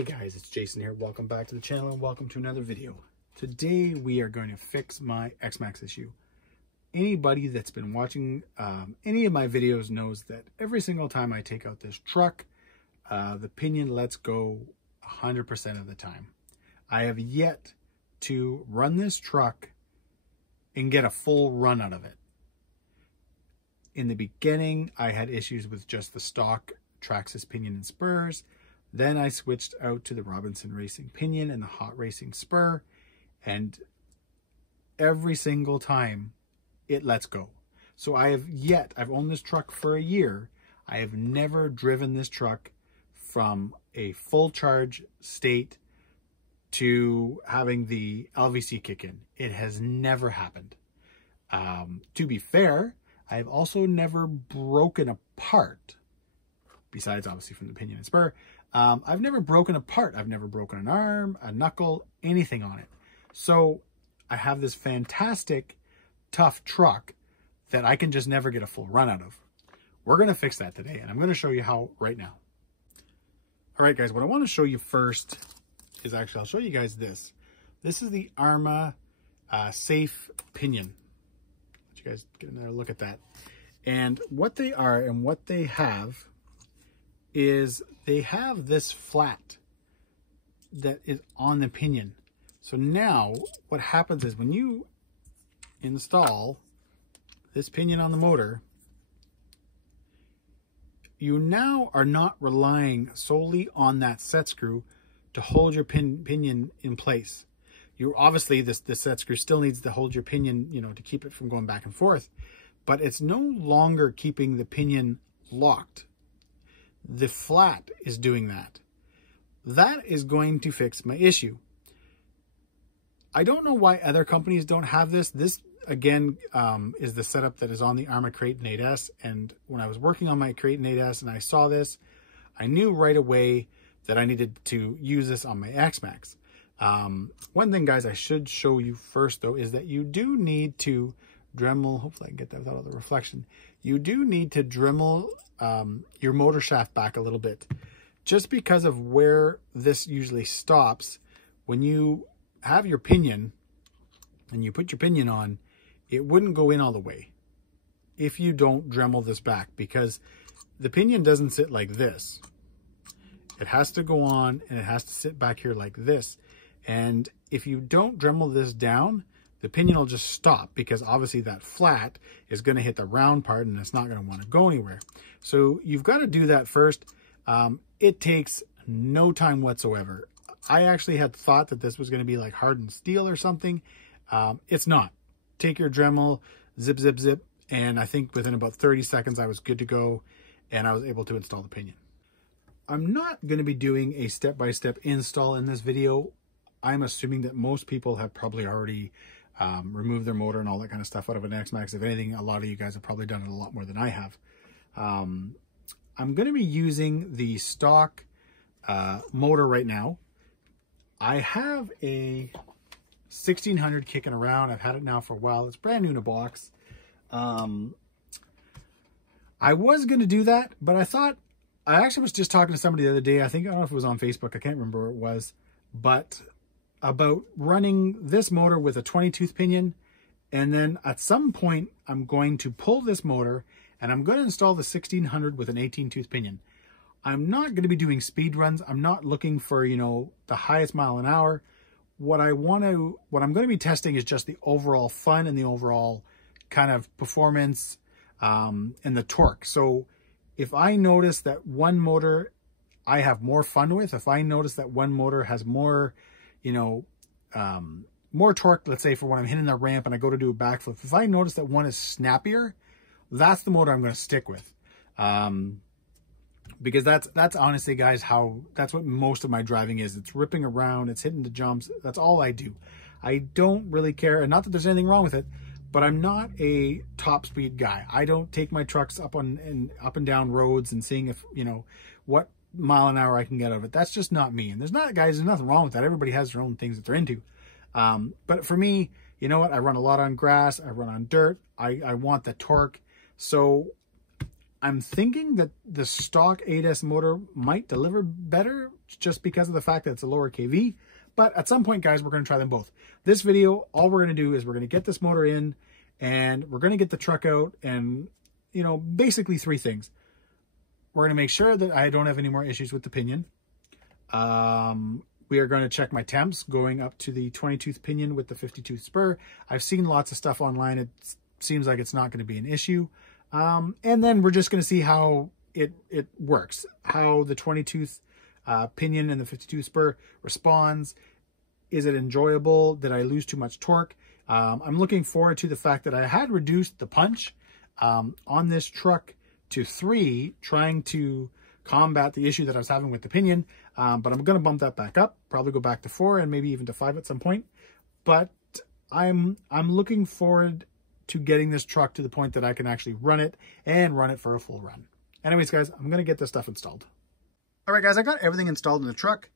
Hey guys, it's Jason here. Welcome back to the channel and welcome to another video. Today we are going to fix my X-Maxx issue. Anybody that's been watching any of my videos knows that every single time I take out this truck, the pinion lets go 100% of the time. I have yet to run this truck and get a full run out of it. In the beginning, I had issues with just the stock Traxxas pinion and spurs. Then I switched out to the Robinson Racing pinion and the Hot Racing spur, and every single time it lets go. So I've owned this truck for a year. I have never driven this truck from a full charge state to having the LVC kick in. It has never happened. To be fair, I've also never broken apart, besides obviously from the pinion and spur. I've never broken apart. I've never broken an arm, a knuckle, anything on it. So I have this fantastic, tough truck that I can just never get a full run out of. We're going to fix that today, and I'm going to show you how right now. All right, guys, what I want to show you first is actually, I'll show you guys this. This is the Arrma Safe Pinion. Let you guys get another look at that. And what they are and what they have is they have this flat that is on the pinion. So now what happens is when you install this pinion on the motor, you now are not relying solely on that set screw to hold your pinion in place. You obviously, this set screw still needs to hold your pinion, you know, to keep it from going back and forth, but it's no longer keeping the pinion locked. The flat is doing that. That is going to fix my issue. I don't know why other companies don't have this. This, again, is the setup that is on the Arrma Kraton 8S. And when I was working on my Kraton 8S and I saw this, I knew right away that I needed to use this on my X-Maxx. One thing, guys, I should show you first, though, is that you do need to Dremel, hopefully I can get that without all the reflection. You do need to Dremel your motor shaft back a little bit, just because of where this usually stops. When you have your pinion and you put your pinion on, it wouldn't go in all the way if you don't Dremel this back, because the pinion doesn't sit like this. It has to go on and it has to sit back here like this. And if you don't Dremel this down, the pinion will just stop, because obviously that flat is going to hit the round part and it's not going to want to go anywhere. So you've got to do that first. It takes no time whatsoever. I actually had thought that this was going to be like hardened steel or something. It's not. Take your Dremel, zip, zip, zip. And I think within about 30 seconds, I was good to go and I was able to install the pinion. I'm not going to be doing a step-by-step install in this video. I'm assuming that most people have probably already remove their motor and all that kind of stuff out of an X-Maxx. If anything, a lot of you guys have probably done it a lot more than I have. I'm going to be using the stock motor right now. I have a 1600 kicking around. I've had it now for a while. It's brand new in a box. I was going to do that, but I thought, I actually was just talking to somebody the other day. I don't know if it was on Facebook. I can't remember where it was, but about running this motor with a 20-tooth pinion, and then at some point I'm going to pull this motor and I'm going to install the 1600 with an 18-tooth pinion. I'm not going to be doing speed runs. I'm not looking for, you know, the highest mile an hour. What I'm going to be testing is just the overall fun and the overall kind of performance and the torque. So if I notice that one motor I have more fun with, if I notice that one motor has more, you know, more torque, let's say for when I'm hitting the ramp and I go to do a backflip, if I notice that one is snappier, that's the motor I'm going to stick with. Because that's honestly, guys, that's what most of my driving is. It's ripping around, it's hitting the jumps. That's all I do. I don't really care, and not that there's anything wrong with it, but I'm not a top speed guy. I don't take my trucks up and down roads and seeing if, you know, what mile an hour I can get out of it. That's just not me. And there's nothing wrong with that. Everybody has their own things that they're into. But for me, you know what? I run a lot on grass. I run on dirt. I want the torque. So I'm thinking that the stock 8S motor might deliver better just because of the fact that it's a lower KV. But at some point, guys, we're going to try them both. This video, all we're going to do is we're going to get this motor in and we're going to get the truck out and, you know, basically 3 things. We're going to make sure that I don't have any more issues with the pinion. We are going to check my temps going up to the 20-tooth pinion with the 50-tooth spur. I've seen lots of stuff online. It seems like it's not going to be an issue. And then we're just going to see how it works, how the 20-tooth pinion and the 50-tooth spur responds. Is it enjoyable? Did I lose too much torque? I'm looking forward to the fact that I had reduced the punch on this truck to 3, trying to combat the issue that I was having with the pinion. But I'm going to bump that back up, probably go back to 4 and maybe even to 5 at some point. But I'm looking forward to getting this truck to the point that I can actually run it and run it for a full run. Anyways, guys, I'm going to get this stuff installed. All right, guys, I got everything installed in the truck.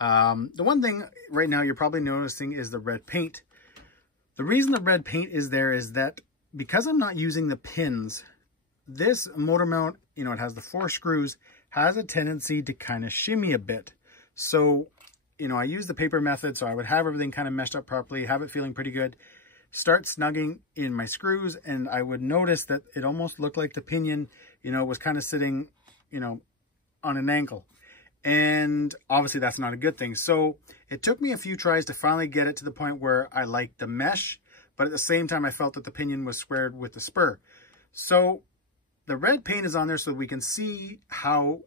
The one thing right now you're probably noticing is the red paint. The reason the red paint is there is that because I'm not using the pins, this motor mount, you know, it has the 4 screws, has a tendency to kind of shimmy a bit. So, you know, I use the paper method, so I would have everything kind of meshed up properly, have it feeling pretty good, start snugging in my screws, and I would notice that it almost looked like the pinion, you know, was kind of sitting, you know, on an angle. And obviously that's not a good thing. So it took me a few tries to finally get it to the point where I liked the mesh, but at the same time I felt that the pinion was squared with the spur. So the red paint is on there so we can see how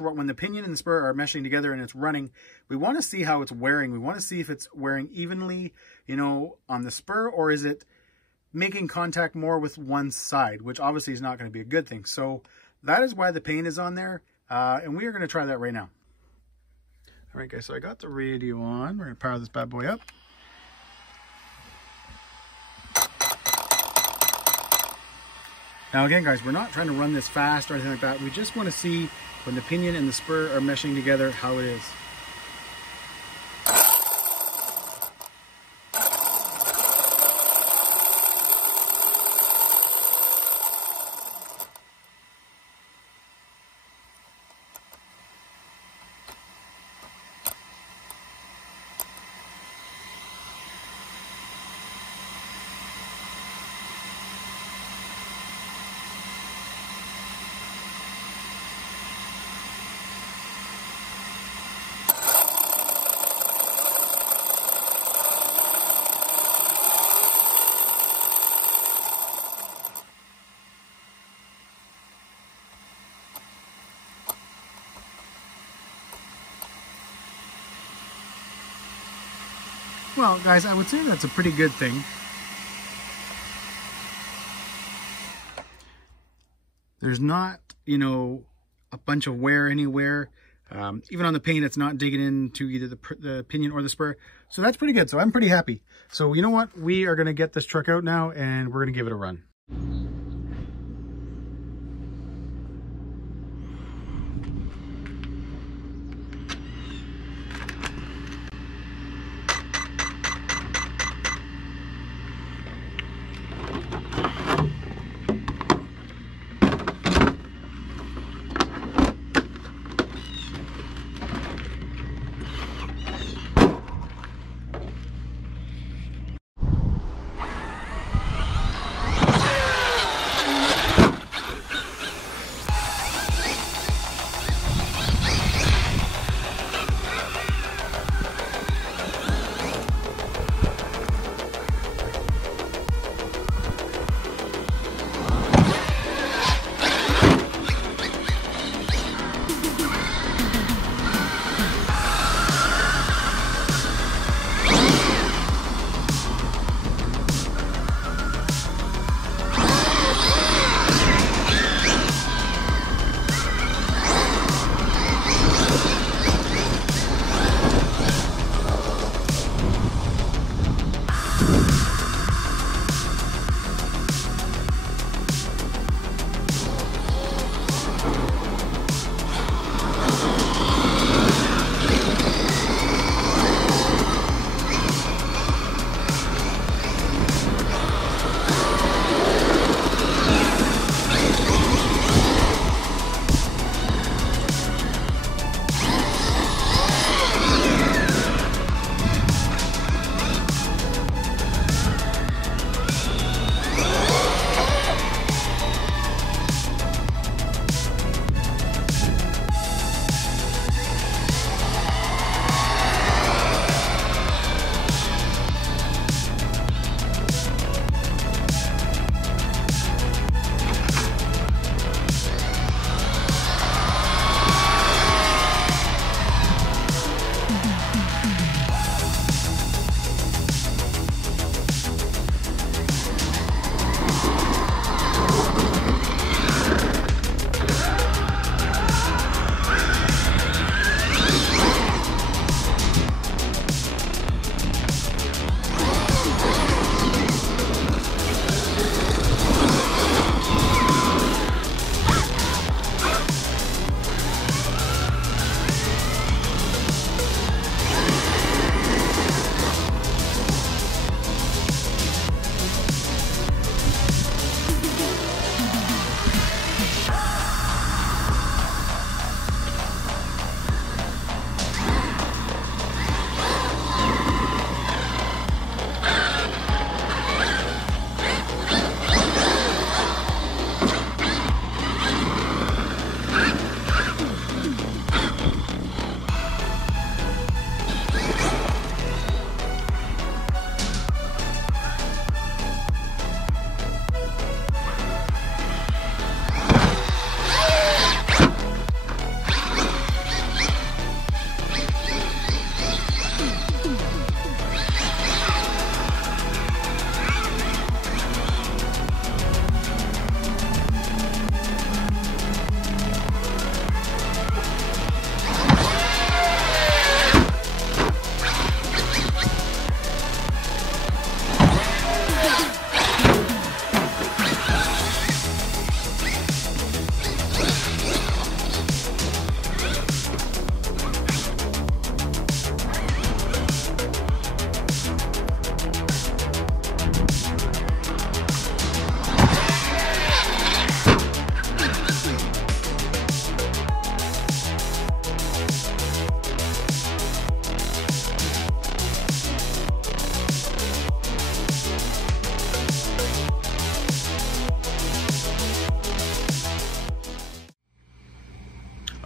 when the pinion and the spur are meshing together and it's running, we want to see how it's wearing. We want to see if it's wearing evenly, you know, on the spur, or is it making contact more with one side, which obviously is not going to be a good thing. So that is why the paint is on there. And we are going to try that right now. All right, guys, so I got the radio on. We're going to power this bad boy up. Now again, guys, we're not trying to run this fast or anything like that. We just want to see when the pinion and the spur are meshing together how it is. Well, guys, I would say that's a pretty good thing. There's not, you know, a bunch of wear anywhere. Even on the paint, it's not digging into either the pinion or the spur. So that's pretty good. So I'm pretty happy. So you know what? We are going to get this truck out now and we're going to give it a run.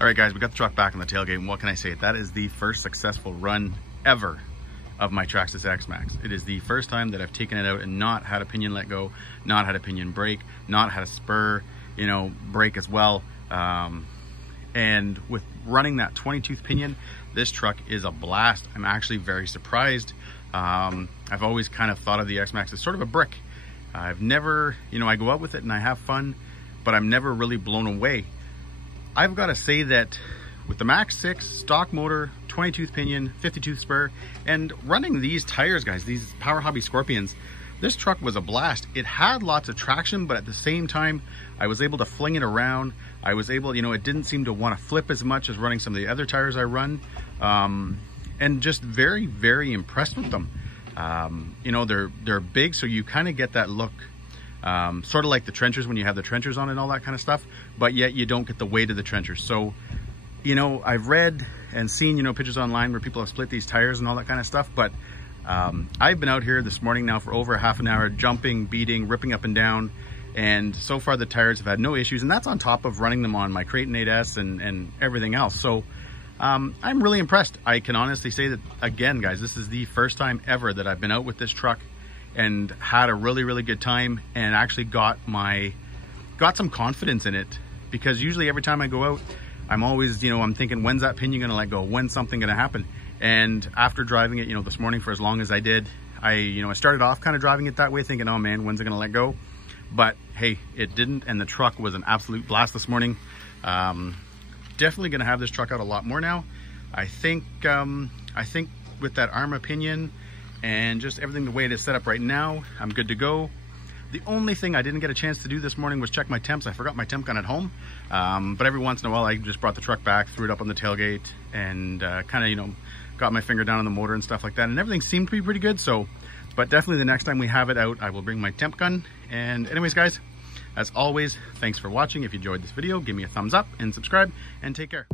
All right, guys, we got the truck back on the tailgate, and what can I say? That is the first successful run ever of my Traxxas X-Maxx. It is the first time that I've taken it out and not had a pinion let go, not had a pinion break, not had a spur, you know, break as well. And with running that 20-tooth pinion, this truck is a blast. I'm actually very surprised. I've always kind of thought of the X-Maxx as sort of a brick. I've never, you know, I go out with it and I have fun, but I'm never really blown away. I've got to say that with the Max 6 stock motor, 20-tooth pinion, 50-tooth spur, and running these tires, guys, these Power Hobby Scorpions, this truck was a blast. It had lots of traction, but at the same time, I was able to fling it around. I was able, you know, it didn't seem to want to flip as much as running some of the other tires I run. And just very, very impressed with them. You know, they're big, so you kind of get that look, sort of like the trenchers when you have the trenchers on and all that kind of stuff, but yet you don't get the weight of the trenchers. So, you know, I've read and seen, you know, pictures online where people have split these tires and all that kind of stuff, but I've been out here this morning now for over half an hour, jumping, beating, ripping up and down, and so far the tires have had no issues, and that's on top of running them on my Creighton 8S and everything else. So I'm really impressed. I can honestly say that, again, guys, this is the first time ever that I've been out with this truck and had a really, really good time, and actually got some confidence in it, because usually every time I go out, I'm always, you know, I'm thinking, when's that pinion gonna let go? When's something gonna happen? And after driving it, you know, this morning for as long as I did, I started off kind of driving it that way, thinking, oh man, when's it gonna let go? But hey, it didn't, and the truck was an absolute blast this morning. Definitely gonna have this truck out a lot more now. I think with that Arrma pinion and just everything the way it is set up right now, I'm good to go. The only thing I didn't get a chance to do this morning was check my temps. I forgot my temp gun at home. But every once in a while, I just brought the truck back, threw it up on the tailgate, and kind of, you know, got my finger down on the motor and stuff like that. And everything seemed to be pretty good. So, but definitely the next time we have it out, I will bring my temp gun. And anyways, guys, as always, thanks for watching. If you enjoyed this video, give me a thumbs up and subscribe, and take care.